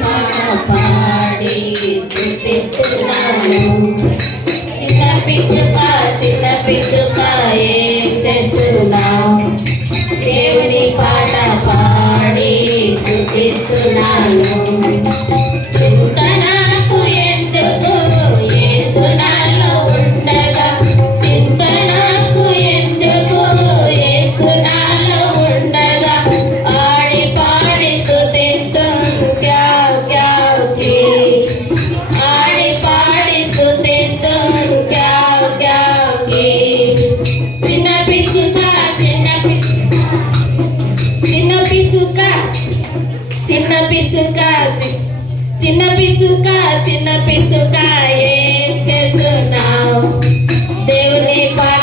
పాట పాడి స్తుతిస్తున్నాను. చిన్న పిచ్చుక ఏం చేస్తున్నావు? దేవుని పాట పాడి స్తుతిస్తున్నాను. చింత నాకు ఎందుకు యేసు నాలో ఉండగా, చింత నాకు ఎందుకు యేసు నాలో ఉండగా, ఆడి పాడి స్తుతిస్తాం క్యావ్ క్యావ్ కి, ఆడి పాడి స్తుతిస్తాం క్యావ్ క్యావ్ కి. చిన్న పిచ్చుక చిన్న పిచ్చుక ఏం చేస్తున్నావు? దేవుని పాట